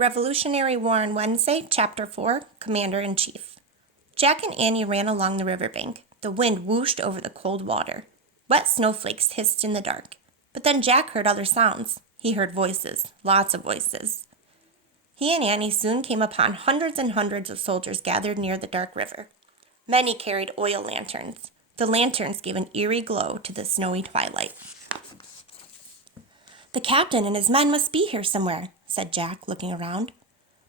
Revolutionary War on Wednesday, Chapter 4, Commander-in-Chief. Jack and Annie ran along the riverbank. The wind whooshed over the cold water. Wet snowflakes hissed in the dark. But then Jack heard other sounds. He heard voices, lots of voices. He and Annie soon came upon hundreds and hundreds of soldiers gathered near the dark river. Many carried oil lanterns. The lanterns gave an eerie glow to the snowy twilight. "The captain and his men must be here somewhere," said Jack, looking around.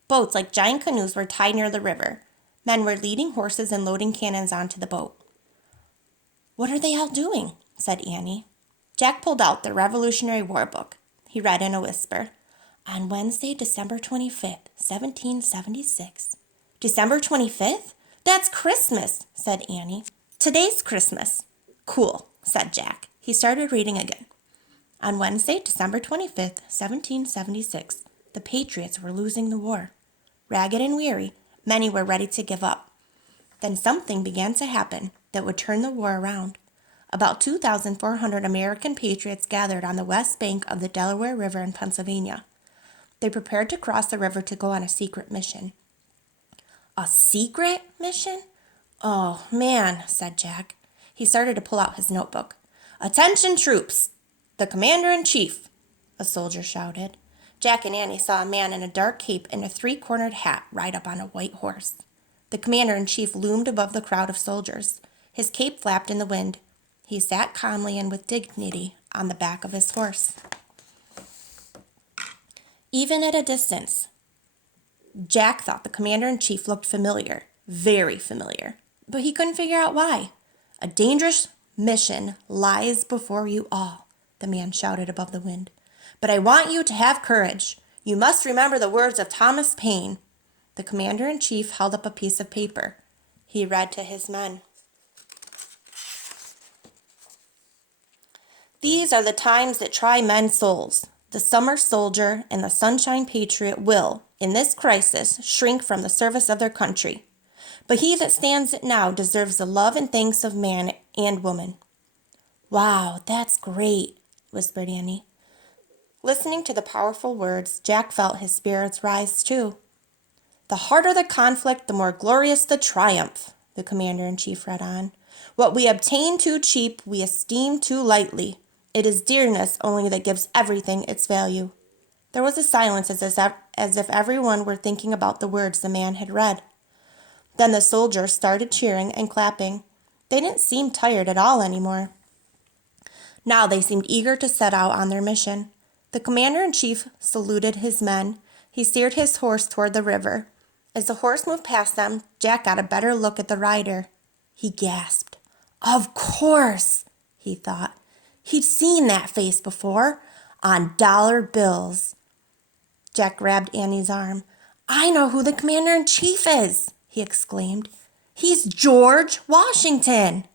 Boats like giant canoes were tied near the river. Men were leading horses and loading cannons onto the boat. "What are they all doing?" said Annie. Jack pulled out the Revolutionary War book. He read in a whisper. "On Wednesday, December 25th, 1776. "December 25th? That's Christmas," said Annie. "Today's Christmas." "Cool," said Jack. He started reading again. On Wednesday, December 25th, 1776, the Patriots were losing the war. Ragged and weary, many were ready to give up. Then something began to happen that would turn the war around. About 2,400 American patriots gathered on the west bank of the Delaware River in Pennsylvania. They prepared to cross the river to go on a secret mission. "A secret mission? Oh, man," said Jack. He started to pull out his notebook. "Attention, troops! The commander-in-chief!" a soldier shouted. Jack and Annie saw a man in a dark cape and a three-cornered hat ride up on a white horse. The commander-in-chief loomed above the crowd of soldiers. His cape flapped in the wind. He sat calmly and with dignity on the back of his horse. Even at a distance, Jack thought the commander-in-chief looked familiar, very familiar, but he couldn't figure out why. "A dangerous mission lies before you all," the man shouted above the wind. "But I want you to have courage. You must remember the words of Thomas Paine." The commander-in-chief held up a piece of paper. He read to his men. "These are the times that try men's souls. The summer soldier and the sunshine patriot will, in this crisis, shrink from the service of their country. But he that stands it now deserves the love and thanks of man and woman." "Wow, that's great," whispered Annie. Listening to the powerful words, Jack felt his spirits rise too. "The harder the conflict, the more glorious the triumph," the commander-in-chief read on. "What we obtain too cheap, we esteem too lightly. It is dearness only that gives everything its value." There was a silence as if everyone were thinking about the words the man had read. Then the soldiers started cheering and clapping. They didn't seem tired at all anymore. Now they seemed eager to set out on their mission. The commander-in-chief saluted his men. He steered his horse toward the river. As the horse moved past them, Jack got a better look at the rider. He gasped. "Of course," he thought. He'd seen that face before, on dollar bills. Jack grabbed Annie's arm. "I know who the commander-in-chief is," he exclaimed. "He's George Washington."